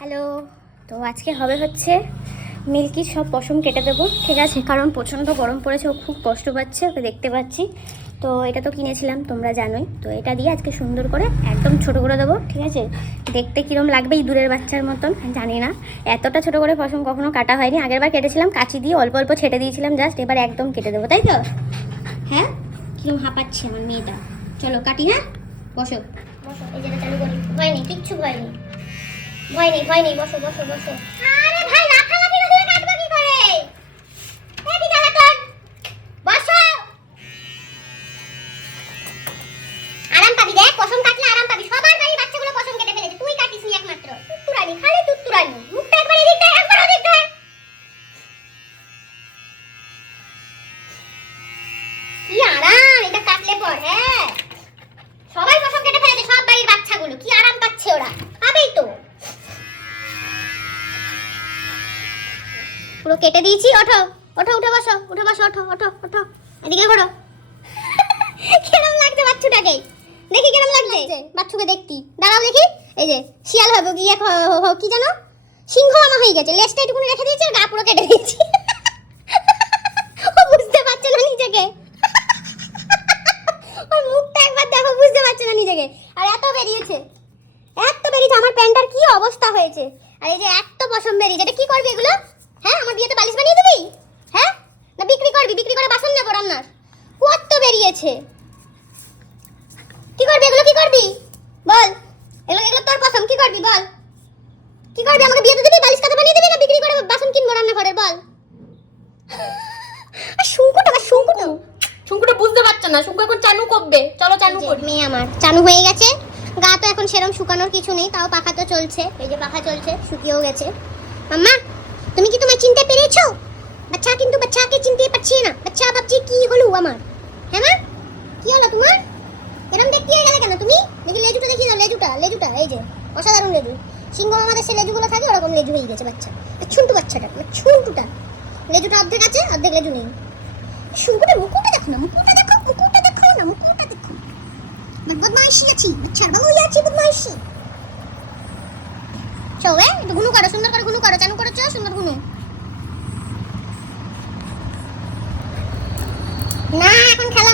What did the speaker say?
Hello. তো আজকে হচ্ছে মিল্কির সব পশম কেটে দেবো, ঠিক আছে? কারণ প্রচণ্ড গরম পড়েছে, ও খুব কষ্ট পাচ্ছে, ওকে দেখতে পাচ্ছি। তো এটা তো কিনেছিলাম, তোমরা জানোই। তো এটা দিয়ে আজকে সুন্দর করে একদম ছোটো করে দেবো, ঠিক আছে? দেখতে কীরকম লাগবে ইঁদুরের বাচ্চার মতন জানি না, এতটা ছোটো করে পশম কখনো কাটা হয়নি। আগেরবার কেটেছিলাম কাঁচি দিয়ে অল্প অল্প ছেটে দিয়েছিলাম জাস্ট, এবার একদম কেটে দেবো, তাই তো? হ্যাঁ, কীরকম হাঁপাচ্ছে আমার মেয়েটা। চলো কাটি, হ্যাঁ? বসো বসো, এই যেটা চালু করি। ভয় নেই, কিচ্ছু ভয় নেই, ভয় নেই, ভয় নেই। বসো বসো বসো। আরে ভাই, লাফালাফি করে কাটবো কি করে? এদিকে হাঁটুন, বসো। আরাম পাবি, দেখ পশম কাটলে আরাম পাবি। সবার বাড়ির বাচ্চাগুলো পশম কেটে ফেলেছে, তুই কাটিসনি একমাত্র। তুত্তুরানি, খালি তুত্তুরানি। মুখটা একবার এদিক দে, একবার ওদিক দে। কি আরাম এটা কাটলে পর, হ্যাঁ? সবাই পশম কেটে ফেলেছে, সব বাড়ির বাচ্চাগুলো। কি আরাম পাচ্ছে ওরা, পাবেই তো। পুরো কেটে দিয়েছি। ওঠো ওঠো, উঠে বসো, উঠে বসো, ওঠো ওঠো ওঠো, এদিকে ঘোরো। কেরম লাগছে বাচ্চুটাকে? দেখি কেরম লাগছে বাচ্চুকে দেখতি। দাঁড়াও দেখি। এই যে শিয়াল হবে গিয়ে, কি জানো, সিংহ মামা হয়ে গেছে। লেজটা একটুকুনি রেখে দিয়েছি আর গা পুরো কেটে দিয়েছি। ও বুঝতে পারছে না নিজেকে। ওর মুখটা একবার দেখো, বুঝতে পারছে না নিজেকে। আর এত বেরিয়েছে, এত বেরিয়েছে। আমার প্যান্টার কি অবস্থা হয়েছে। আর এই যে এত পশম বেরিয়েছে, এটা কি করবি এগুলো? হ্যাঁ, আমার বিয়েতে বালিশ বানিয়ে দিবি? হ্যাঁ, না বিক্রি করবি? বিক্রি করে বাসন নেবো রান্নার। কত বেরিয়েছে, কি করবি এগুলো? কি করবি বল? এগুলো এগুলো তোর পছন্দ, কি করবি বল? কি করবি? আমাকে বিয়েতে দিবি, বালিশ কাঁথা বানিয়ে দিবি, না বিক্রি করে বাসন কিনবো রান্নাঘরের, বল? আর শুঙ্কুটা, শুঙ্কুটা বুঝতে পারছে না। শুঙ্কু এখন চানু করবে। চলো চানু করি। মেয়ে আমার চানু হয়ে গেছে। গা তো এখন সেরম শুকানোর কিছু নেই, তাও পাখা তো চলছে। এই যে পাখা চলছে, শুকিয়েও গেছে। মাম্মা, তুমি কি তোমায় চিনতে পেরেছো? বাচ্চা কিন্তু বাচ্চাকে চিনতে পারছি না। বাচ্চা ভাবছি কি হলো আমার। হ্যাঁ মা, কি হলো তোমার? এরকম দেখতে গেলে কেন তুমি? দেখি লেজুটা, দেখি দাও লেজুটা, লেজুটা এই যে অসাধারণ লেজু। সিংহ আমাদের সে লেজুগুলো থাকে, ওরকম লেজু হয়ে গেছে বাচ্চা। ছুন্টু বাচ্চাটা, ছুন্টুটা। লেজুটা অর্ধেক আছে, অর্ধেক লেজু নেই। শুঙ্কুটা মুকুটটা দেখো না, মুকুটটা দেখো, মুকুটটা দেখো না, মুকুটটা দেখো। মানে বদমাইশি আছি, বাচ্চার ভালোই আছি, বদমাইশি। চো একটু ঘুনু করো, সুন্দর করে ঘুনু করো, চানু করেছো সুন্দর ঘুনু। না এখন খেলা